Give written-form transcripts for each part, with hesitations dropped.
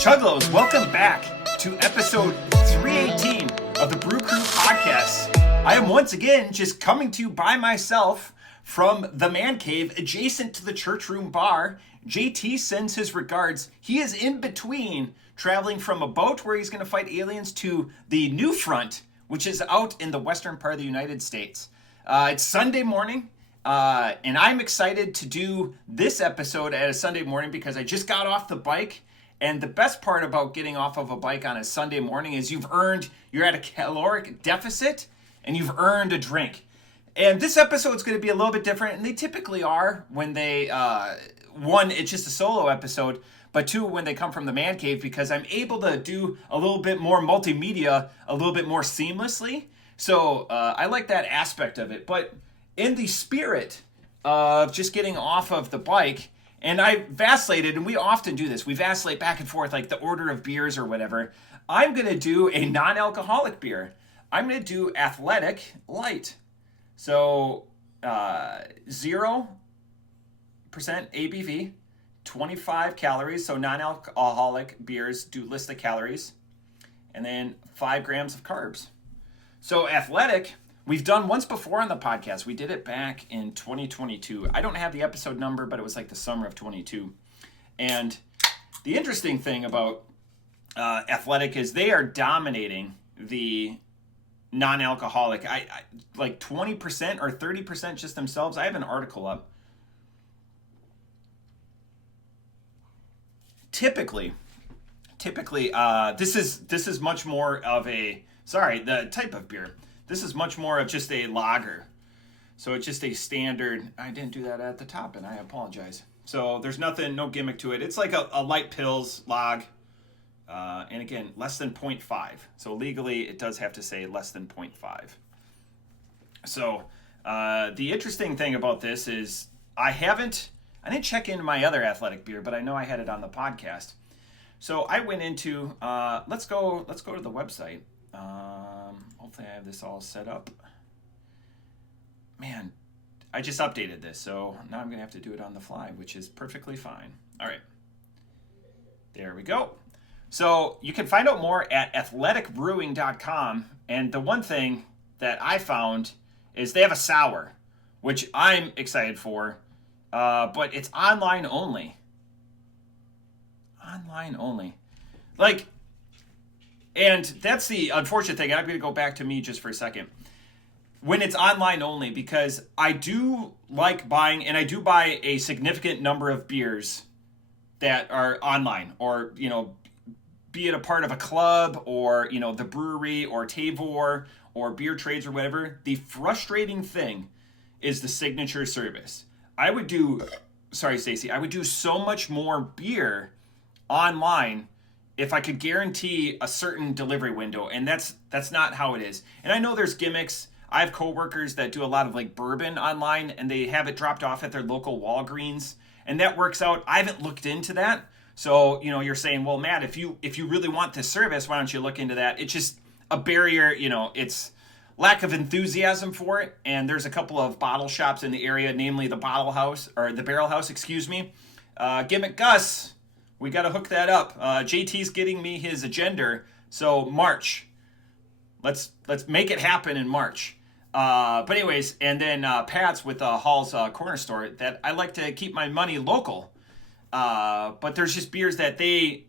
Chuggalos, welcome back to episode 318 of the Brew Crew podcast. I am once again just coming to you by myself from the man cave adjacent to the church room bar. JT sends his regards. He is in between traveling from a boat where he's going to fight aliens to the new front, which is out in the western part of the United States. It's Sunday morning. And I'm excited to do this episode at a Sunday morning because I just got off the bike. And the best part about getting off of a bike on a Sunday morning is you're at a caloric deficit and you've earned a drink. And this episode's going to be a little bit different, and they typically are when they, one, it's just a solo episode, but two, when they come from the man cave, because I'm able to do a little bit more multimedia, a little bit more seamlessly. So I like that aspect of it. But in the spirit of just getting off of the bike, and I vacillated, and we often do this. We vacillate back and forth, like the order of beers or whatever. I'm going to do a non-alcoholic beer. I'm going to do Athletic Lite. So 0% ABV, 25 calories. So non-alcoholic beers do list the calories. And then 5 grams of carbs. So Athletic, we've done once before on the podcast. We did it back in 2022. I don't have the episode number, but it was like the summer of 22. And the interesting thing about Athletic is they are dominating the non-alcoholic. I like 20% or 30% just themselves. I have an article up. Typically, this is much more of the type of beer. This is much more of just a lager. So it's just a standard. I didn't do that at the top, and I apologize. So there's no gimmick to it. It's like a light pills log. And again, less than 0.5. So legally, it does have to say less than 0.5. So the interesting thing about this is I didn't check into my other Athletic beer, but I know I had it on the podcast. So I went into, let's go to the website. Hopefully I have this all set up. Man, I just updated this, so now I'm going to have to do it on the fly, which is perfectly fine. All right. There we go. So you can find out more at athleticbrewing.com. And the one thing that I found is they have a sour, which I'm excited for, but it's online only. Online only. And that's the unfortunate thing. I'm going to go back to me just for a second. When it's online only, because I do like buying, and I do buy a significant number of beers that are online, or, be it a part of a club, or, the brewery, or Tavor, or beer trades, or whatever. The frustrating thing is the signature service. I would do so much more beer online if I could guarantee a certain delivery window, and that's not how it is. And I know there's gimmicks. I have coworkers that do a lot of like bourbon online, and they have it dropped off at their local Walgreens, and that works out. I haven't looked into that. So, you're saying, well, Matt, if you really want this service, why don't you look into that? It's just a barrier, it's lack of enthusiasm for it. And there's a couple of bottle shops in the area, namely the Barrel House, Gimmick Gus. We got to hook that up. JT's getting me his agenda. So March, let's make it happen in March. But anyways, and then Pat's with Hall's Corner Store. That I like to keep my money local. But there's just beers that they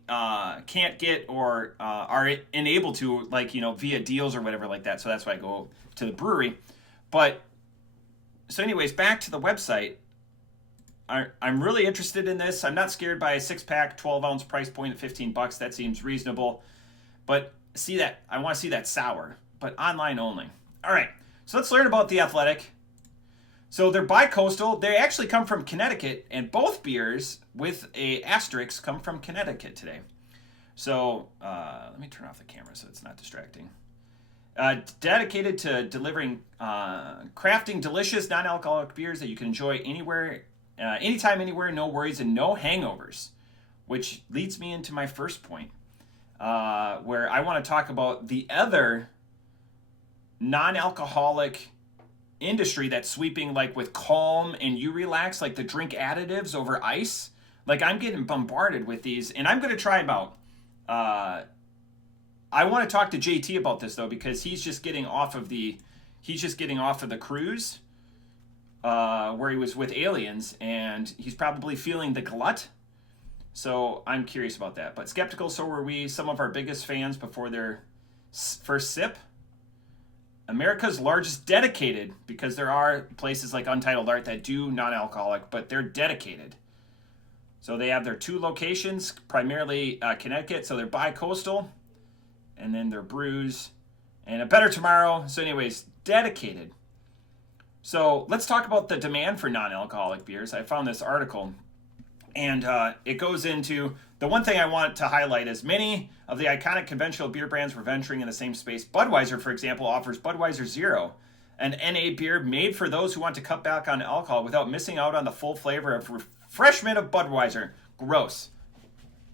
can't get or are unable to, via deals or whatever like that. So that's why I go to the brewery. But so anyways, back to the website. I'm really interested in this. I'm not scared by a 6-pack, 12-ounce price point at $15. That seems reasonable. But I want to see that sour, but online only. All right, so let's learn about the Athletic. So they're bi-coastal. They actually come from Connecticut, and both beers with a asterisk come from Connecticut today. So let me turn off the camera so it's not distracting. Dedicated to delivering, crafting delicious non-alcoholic beers that you can enjoy anywhere, anytime, anywhere, no worries, and no hangovers. Which leads me into my first point, where I want to talk about the other non-alcoholic industry that's sweeping, like with Calm and You Relax, like the drink additives over ice. Like, I'm getting bombarded with these, and I'm going to try them out. I want to talk to JT about this though, because he's just getting off of the cruise where he was with aliens, and he's probably feeling the glut. So I'm curious about that. But skeptical, so were we. Some of our biggest fans before their first sip. America's largest dedicated, because there are places like Untitled Art that do non-alcoholic, but they're dedicated. So they have their 2 locations, primarily Connecticut, so they're bi-coastal, and then their brews, and a better tomorrow. So anyways, dedicated. So let's talk about the demand for non-alcoholic beers. I found this article, and it goes into, the one thing I want to highlight is many of the iconic conventional beer brands were venturing in the same space. Budweiser, for example, offers Budweiser Zero, an NA beer made for those who want to cut back on alcohol without missing out on the full flavor of refreshment of Budweiser. Gross.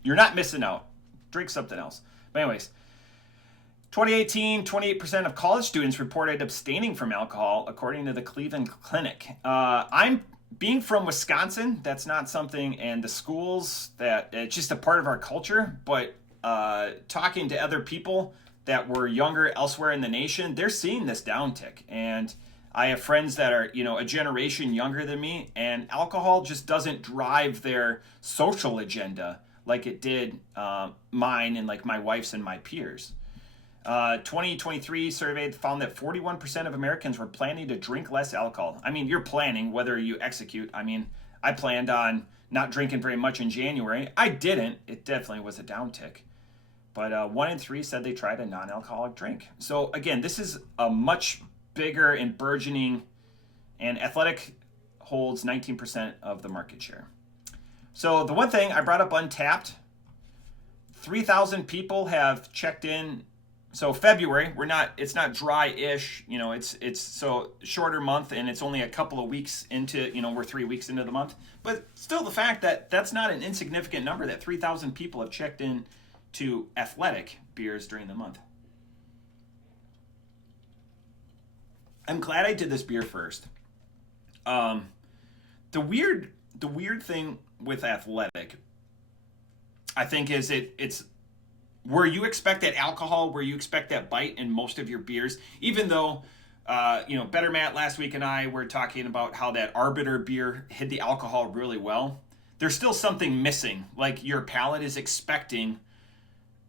You're not missing out. Drink something else. But anyways, 2018, 28% of college students reported abstaining from alcohol, according to the Cleveland Clinic. I'm being from Wisconsin, that's not something, and the schools, that it's just a part of our culture, but talking to other people that were younger elsewhere in the nation, they're seeing this downtick. And I have friends that are, a generation younger than me, and alcohol just doesn't drive their social agenda like it did mine and like my wife's and my peers. 2023 survey found that 41% of Americans were planning to drink less alcohol. I mean, you're planning whether you execute. I mean, I planned on not drinking very much in January. I didn't. It definitely was a downtick. But 1 in 3 said they tried a non-alcoholic drink. So again, this is a much bigger and burgeoning, and Athletic holds 19% of the market share. So the one thing I brought up, Untapped, 3,000 people have checked in. So February, it's not dry-ish, it's so shorter month, and it's only a couple of weeks into, we're 3 weeks into the month. But still, the fact that that's not an insignificant number, that 3,000 people have checked in to Athletic beers during the month. I'm glad I did this beer first. The weird thing with Athletic, I think, is it's where you expect that alcohol, where you expect that bite in most of your beers, even though, Better Matt last week and I were talking about how that Arbiter beer hid the alcohol really well. There's still something missing. Like your palate is expecting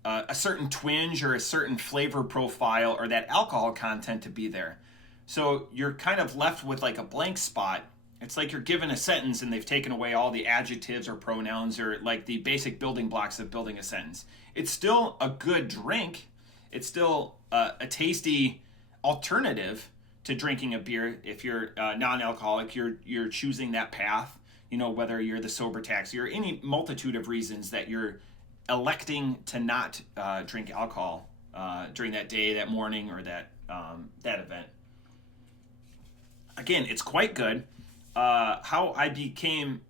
a certain twinge or a certain flavor profile or that alcohol content to be there. So you're kind of left with like a blank spot. It's like you're given a sentence and they've taken away all the adjectives or pronouns or like the basic building blocks of building a sentence. It's still a good drink. It's still a tasty alternative to drinking a beer. If you're non-alcoholic, you're choosing that path, whether you're the sober taxi or any multitude of reasons that you're electing to not drink alcohol during that day, that morning, or that event. Again, it's quite good. How I became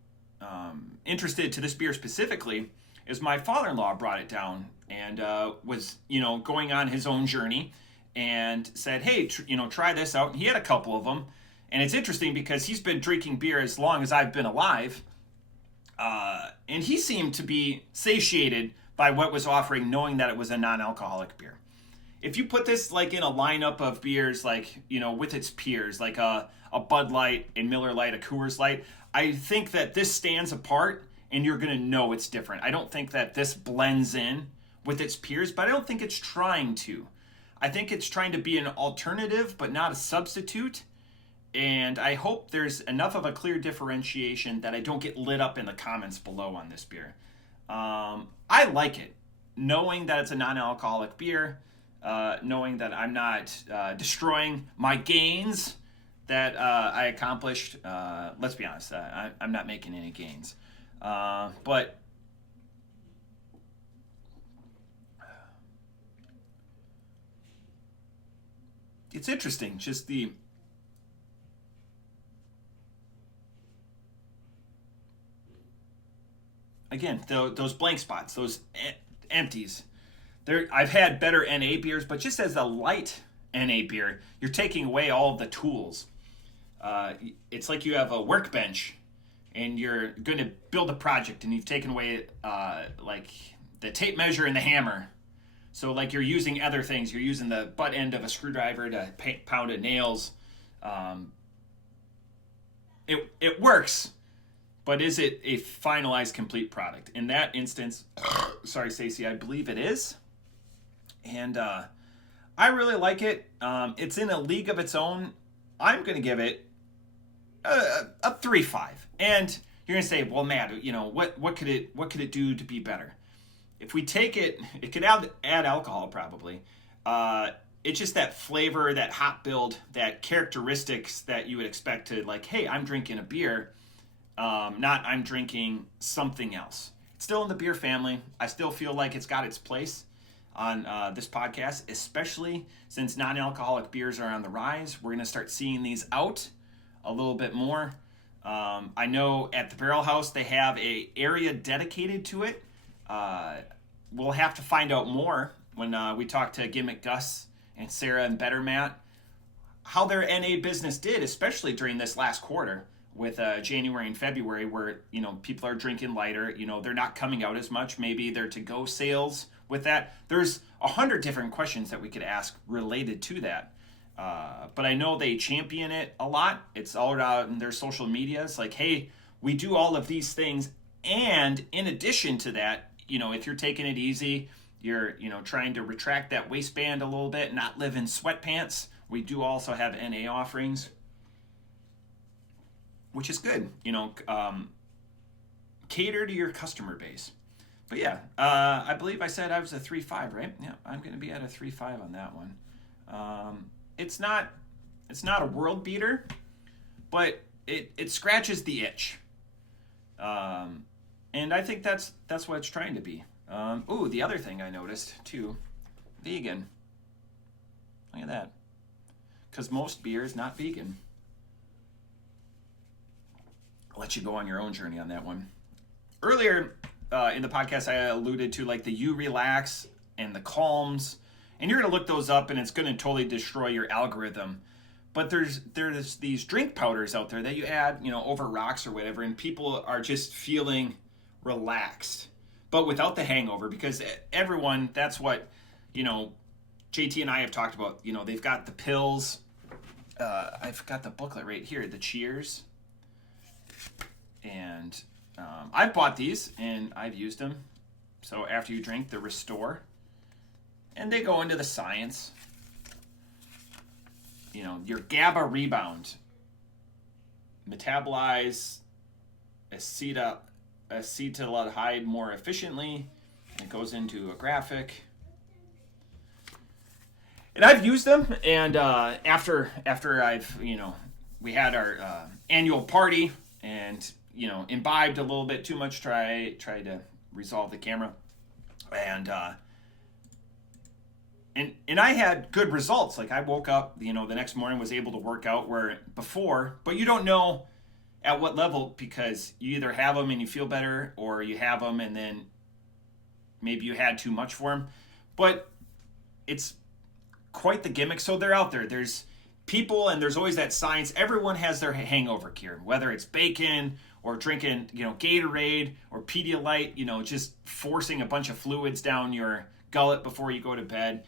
interested to this beer specifically is my father-in-law brought it down and was, going on his own journey and said, hey, try this out. And he had a couple of them. And it's interesting because he's been drinking beer as long as I've been alive. And he seemed to be satiated by what was offering, knowing that it was a non-alcoholic beer. If you put this like in a lineup of beers, like, with its peers, like a Bud Light, a Miller Lite, a Coors Light, I think that this stands apart and you're going to know it's different. I don't think that this blends in with its peers, but I don't think it's trying to. I think it's trying to be an alternative, but not a substitute. And I hope there's enough of a clear differentiation that I don't get lit up in the comments below on this beer. I like it, knowing that it's a non-alcoholic beer, knowing that I'm not destroying my gains that I accomplished. Let's be honest, I'm not making any gains. But it's interesting, just again, those blank spots, those empties. I've had better NA beers, but just as a light NA beer, you're taking away all of the tools. It's like you have a workbench and you're going to build a project and you've taken away like tape measure and the hammer. So like you're using other things. You're using the butt end of a screwdriver to pound at nails. It works, but is it a finalized complete product? In that instance, sorry, Stacey, I believe it is. And I really like it. It's in a league of its own. I'm going to give it a 3.5. And you're going to say, well, Matt, what could it do to be better? If we take it could add alcohol probably. It's just that flavor, that hop build, that characteristics that you would expect to, like, hey, I'm drinking a beer, not I'm drinking something else. It's still in the beer family. I still feel like it's got its place on this podcast, especially since non-alcoholic beers are on the rise. We're going to start seeing these out a little bit more. I know at the Barrel House they have an area dedicated to it. We'll have to find out more when we talk to Gimmick Gus and Sarah and Better Matt, how their NA business did, especially during this last quarter with January and February, where people are drinking lighter. They're not coming out as much. Maybe their to-go sales with that. There's 100 different questions that we could ask related to that. But I know they champion it a lot. It's all out in their social media. It's like, hey, we do all of these things, and in addition to that, if you're taking it easy, you're trying to retract that waistband a little bit, not live in sweatpants, we do also have NA offerings, which is good. Cater to your customer base. But yeah, I believe I said I was a 3.5, right? Yeah, I'm going to be at a 3.5 on that one. It's not a world beater, but it scratches the itch. And I think that's what it's trying to be. The other thing I noticed too, vegan. Look at that. Because most beer is not vegan. I'll let you go on your own journey on that one. Earlier in the podcast, I alluded to like the You Relax and the Calms, and you're going to look those up, and it's going to totally destroy your algorithm. But there's these drink powders out there that you add, over rocks or whatever, and people are just feeling relaxed, but without the hangover, because everyone, that's what, JT and I have talked about. They've got the pills. I've got the booklet right here, the Cheers. And I've bought these, and I've used them. So after you drink, the Restore. And they go into the science. Your GABA rebound. Metabolize acetaldehyde more efficiently. And it goes into a graphic. And I've used them, and after I've, we had our annual party, and, imbibed a little bit too much, tried to resolve the camera, and I had good results. Like I woke up, the next morning, was able to work out where before, but you don't know at what level, because you either have them and you feel better, or you have them and then maybe you had too much for them. But it's quite the gimmick. So they're out there. There's people, and there's always that science. Everyone has their hangover cure, whether it's bacon or drinking, Gatorade or Pedialyte, just forcing a bunch of fluids down your gullet before you go to bed.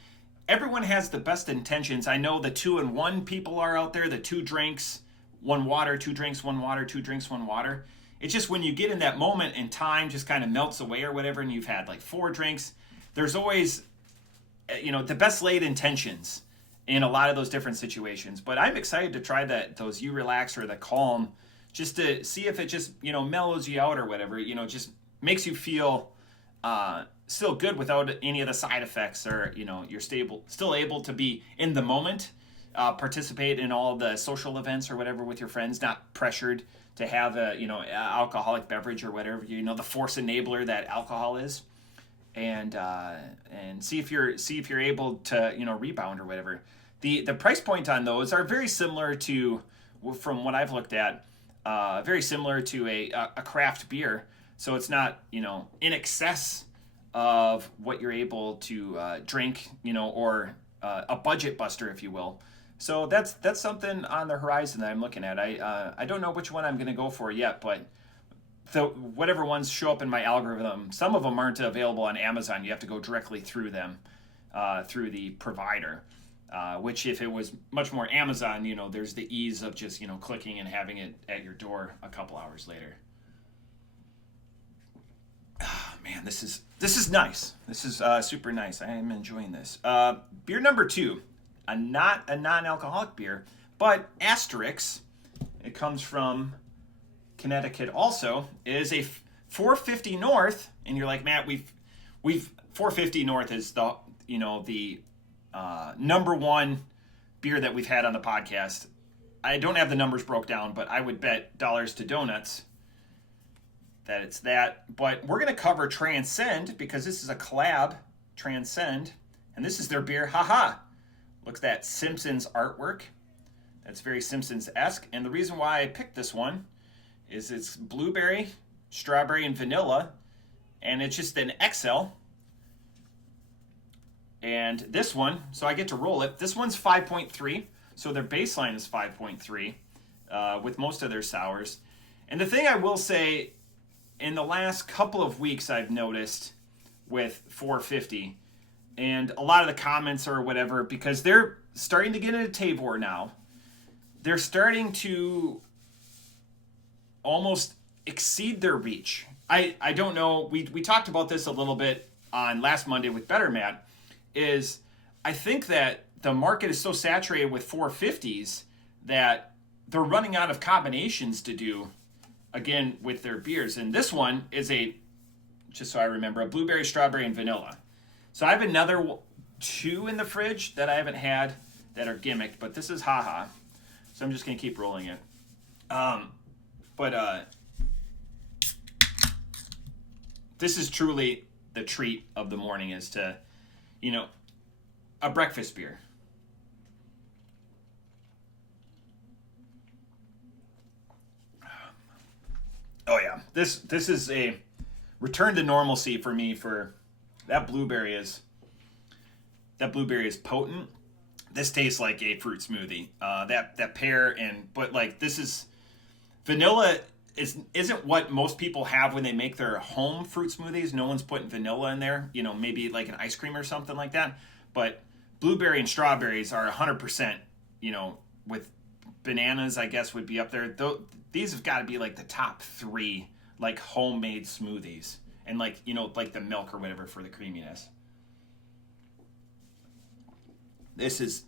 Everyone has the best intentions. I know the 2-in-1 people are out there, the 2 drinks, 1 water, 2 drinks, 1 water, 2 drinks, 1 water. It's just when you get in that moment and time just kind of melts away or whatever, and you've had like 4 drinks, there's always, the best laid intentions in a lot of those different situations. But I'm excited to try those You Relax or the Calm, just to see if it just, mellows you out or whatever, just makes you feel still good without any of the side effects, or, you're still able to be in the moment, participate in all the social events or whatever with your friends, not pressured to have a, alcoholic beverage or whatever, the force enabler that alcohol is. And see if you're able to, rebound or whatever. The price point on those are very similar to, from what I've looked at, very similar to a craft beer. So it's not, in excess of what you're able to drink, or a budget buster, if you will. So that's something on the horizon that I'm looking at. I don't know which one I'm going to go for yet, but whatever ones show up in my algorithm, some of them aren't available on Amazon. You have to go directly through them, through the provider. Which if it was much more Amazon, there's the ease of just, clicking and having it at your door a couple hours later. Oh, man, this is nice. This is super nice. I am enjoying this. Beer number 2, not a non-alcoholic beer, but Asterix. It comes from Connecticut also. It is a 450 North, and you're like, Matt, we've 450 North is the number one beer that we've had on the podcast. I don't have the numbers broke down, but I would bet dollars to donuts that it's that. But we're going to cover Transcend because this is a collab, Transcend, and this is their beer. Haha. Look at that Simpsons artwork. That's very Simpsons-esque. And the reason why I picked this one is it's blueberry, strawberry, and vanilla, and it's just an XL. And this one, so I get to roll it. This one's 5.3, so their baseline is 5.3 with most of their sours. And the thing I will say, in the last couple of weeks I've noticed with 450, and a lot of the comments or whatever, because they're starting to get into Tavor now, they're starting to almost exceed their reach. I don't know, we talked about this a little bit on last Monday with Better Matt, is I think that the market is so saturated with 450s that they're running out of combinations to do, again, with their beers. And this one is just so I remember, a blueberry, strawberry, and vanilla. So I have another 2 in the fridge that I haven't had that are gimmicked, but this is haha. So I'm just going to keep rolling it. This is truly the treat of the morning, is to, a breakfast beer. Oh yeah, this is a return to normalcy for me. For that blueberry is potent. This tastes like a fruit smoothie. That pear but like this is vanilla isn't what most people have when they make their home fruit smoothies. No one's putting vanilla in there. Maybe like an ice cream or something like that. But blueberry and strawberries are 100%. With bananas, I guess would be up there. These have got to be like the top 3 like homemade smoothies, and like like the milk or whatever for the creaminess. This is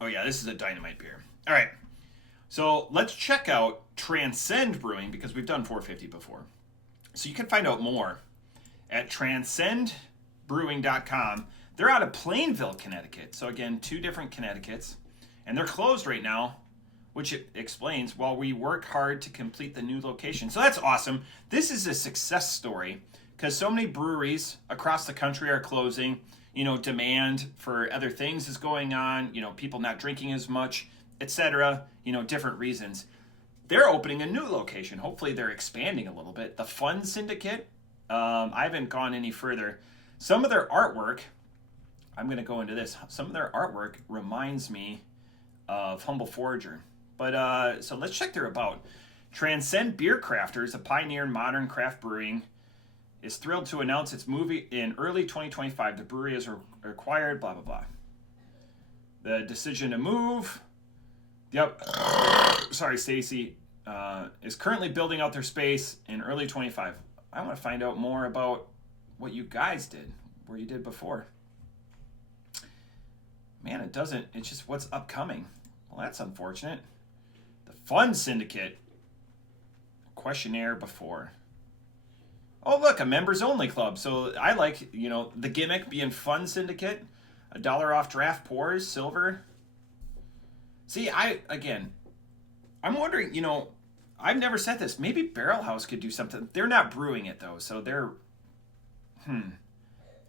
a dynamite beer. All right, so let's check out Transcend Brewing because we've done 450 before. So you can find out more at transcendbrewing.com. They're out of Plainville, Connecticut. So again, 2 different Connecticut's, and they're closed right now, which explains while we work hard to complete the new location. So that's awesome. This is a success story because so many breweries across the country are closing. Demand for other things is going on, people not drinking as much, etc., different reasons. They're opening a new location. Hopefully they're expanding a little bit. The Fun Syndicate, I haven't gone any further. Some of their artwork, I'm going to go into this. Some of their artwork reminds me of Humble Forager. But so let's check their about. Transcend Beer Crafters, a pioneer in modern craft brewing, is thrilled to announce its move in early 2025. The brewery is required, blah, blah, blah. The decision to move, sorry, Stacy, is currently building out their space in early 25. I want to find out more about what you guys did, where you did before. Man, it doesn't, it's just what's upcoming. Well, that's unfortunate. The Fun Syndicate, questionnaire before. Oh, look, a members only club. So I like, the gimmick being Fun Syndicate, $1 off draft pours, silver. See, I'm wondering, I've never said this. Maybe Barrel House could do something. They're not brewing it though, so they're,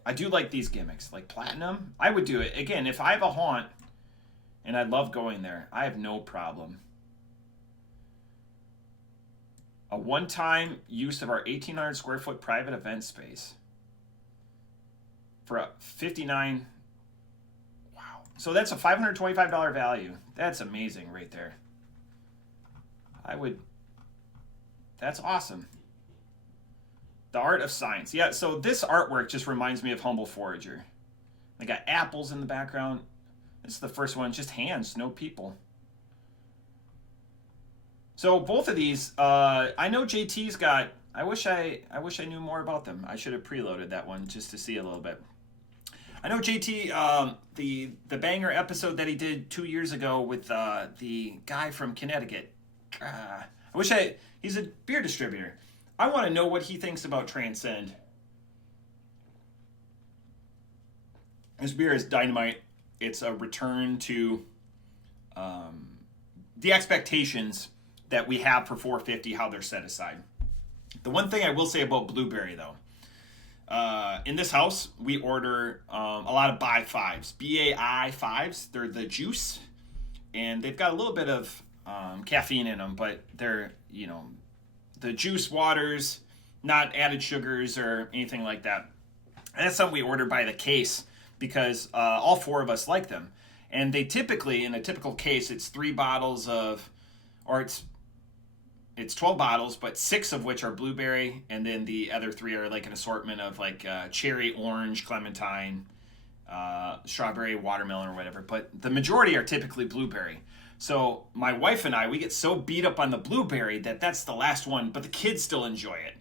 I do like these gimmicks, like Platinum. I would do it. Again, if I have a haunt and I love going there, I have no problem. A one-time use of our 1,800 square foot private event space for a $59. Wow. So that's a $525 value. That's amazing right there. That's awesome. The art of science. Yeah, so this artwork just reminds me of Humble Forager. They got apples in the background. This is the first one, just hands, no people. So both of these, I know JT's got. I wish I knew more about them. I should have preloaded that one just to see a little bit. I know JT, the banger episode that he did 2 years ago with the guy from Connecticut. He's a beer distributor. I want to know what he thinks about Transcend. This beer is dynamite. It's a return to the expectations that we have for 450, how they're set aside. The one thing I will say about blueberry, though, in this house, we order a lot of BAI5s. BAI5s. They're the juice, and they've got a little bit of caffeine in them, but they're, the juice waters, not added sugars or anything like that. And that's something we order by the case because all four of us like them. And they typically, in a typical case, it's 3 bottles of, or it's 12 bottles, but 6 of which are blueberry, and then the other 3 are like an assortment of like cherry, orange, clementine, strawberry, watermelon, or whatever. But the majority are typically blueberry. So my wife and I, we get so beat up on the blueberry that's the last one, but the kids still enjoy it.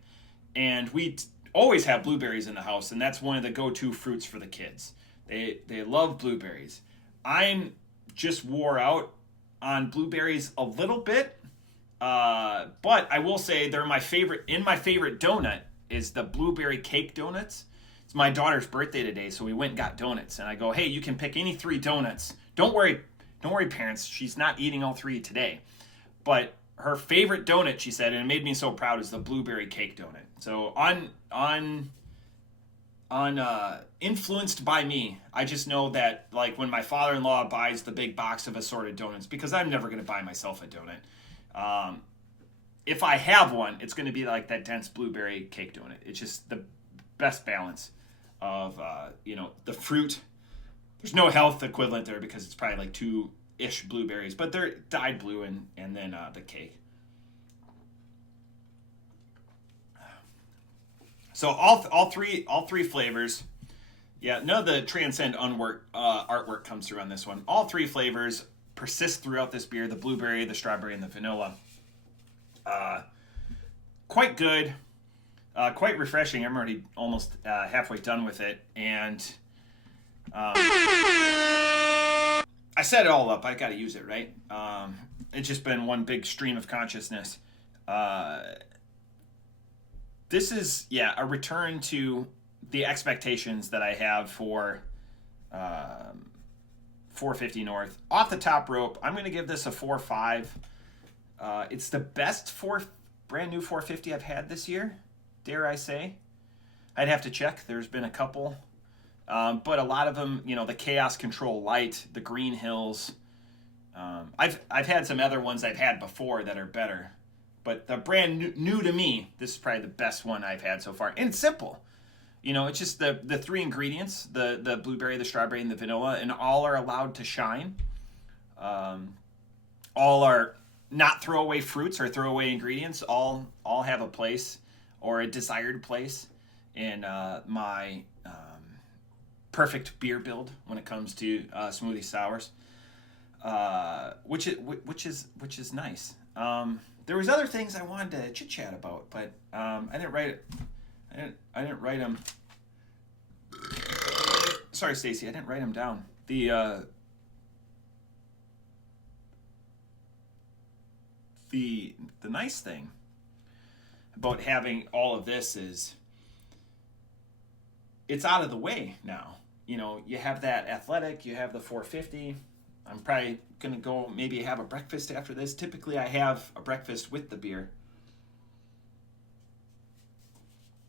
And we always have blueberries in the house, and that's one of the go-to fruits for the kids. They love blueberries. I'm just wore out on blueberries a little bit. But I will say they're my favorite. In my favorite donut is the blueberry cake donuts. It's my daughter's birthday today, so we went and got donuts. And I go, hey, you can pick any 3 donuts. Don't worry, parents. She's not eating all 3 today. But her favorite donut, she said, and it made me so proud, is the blueberry cake donut. So influenced by me, I just know that like when my father-in-law buys the big box of assorted donuts, because I'm never going to buy myself a donut. If I have one, it's going to be like that dense blueberry cake donut. It's just the best balance of, the fruit. There's no health equivalent there because it's probably like 2-ish blueberries, but they're dyed blue and then the cake. So all three flavors. Yeah, none of the Transcend artwork comes through on this one. All 3 flavors persist throughout this beer: the blueberry, the strawberry, and the vanilla. Quite good, quite refreshing. I'm already almost halfway done with it, and I set it all up. I got to use it, right? It's just been one big stream of consciousness. This is, a return to the expectations that I have for 450 North. Off the top rope, I'm going to give this a 4.5. It's the best brand new 450 I've had this year, dare I say. I'd have to check. There's been a couple. But a lot of them, the Chaos Control Lite, the Green Hills. I've had some other ones I've had before that are better. But the brand new to me, this is probably the best one I've had so far. And it's simple. It's just the 3 ingredients, the blueberry, the strawberry, and the vanilla, and all are allowed to shine. All are not throwaway fruits or throwaway ingredients. All have a place or a desired place in my perfect beer build when it comes to smoothie sours, which is nice. There was other things I wanted to chit chat about, but I didn't write it. I didn't write them. Sorry, Stacy, I didn't write them down. The nice thing about having all of this is it's out of the way now. You have that athletic, you have the 450. I'm probably going to go maybe have a breakfast after this. Typically, I have a breakfast with the beer.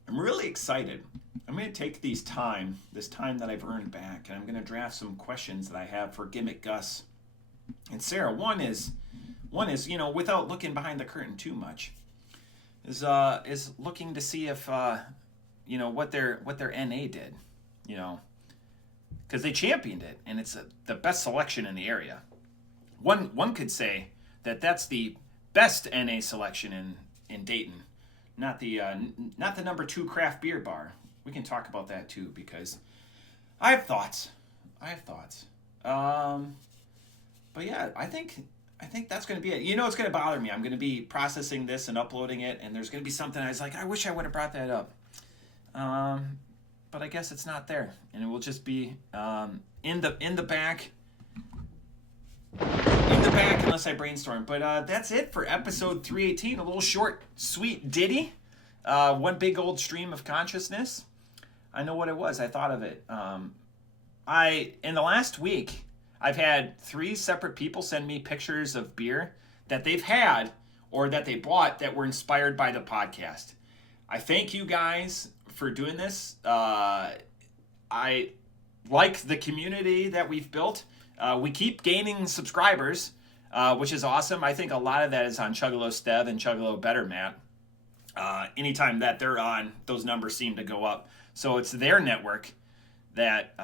I'm really excited. I'm going to take this time that I've earned back, and I'm going to draft some questions that I have for Gimmick Gus and Sarah. One is, without looking behind the curtain too much, is looking to see if, what their NA did, because they championed it, and it's the best selection in the area. One could say that that's the best NA selection in Dayton, not the number 2 craft beer bar. We can talk about that too because I have thoughts. But yeah, I think that's going to be it. It's going to bother me. I'm going to be processing this and uploading it, and there's going to be something I was like, I wish I would have brought that up. But I guess it's not there, and it will just be in the back. Unless I brainstorm. But that's it for episode 318. A little short, sweet ditty. One big old stream of consciousness. I know what it was. I thought of it. In the last week, I've had 3 separate people send me pictures of beer that they've had or that they bought that were inspired by the podcast. I thank you guys for doing this. I like the community that we've built. We keep gaining subscribers, which is awesome. I think a lot of that is on Chuggalos Dev and Chuggalo Better Matt. Anytime that they're on, those numbers seem to go up. So it's their network that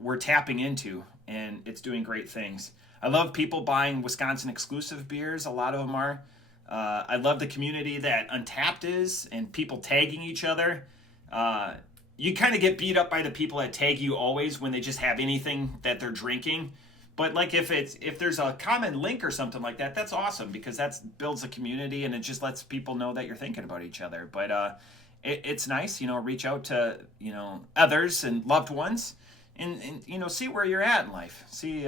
we're tapping into, and it's doing great things. I love people buying Wisconsin exclusive beers. A lot of them are. I love the community that Untapped is and people tagging each other. You kind of get beat up by the people that tag you always when they just have anything that they're drinking. But like if there's a common link or something like that, that's awesome because that builds a community and it just lets people know that you're thinking about each other. But it's nice, reach out to, others and loved ones and see where you're at in life. See,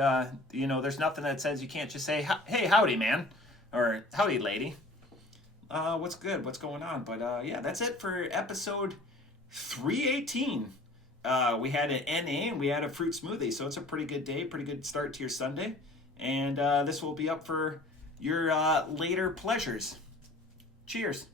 there's nothing that says you can't just say, hey, howdy, man, or howdy, lady. What's good? What's going on? But yeah, that's it for episode 318. We had an NA and we had a fruit smoothie, so it's a pretty good day, pretty good start to your Sunday. And this will be up for your later pleasures. Cheers.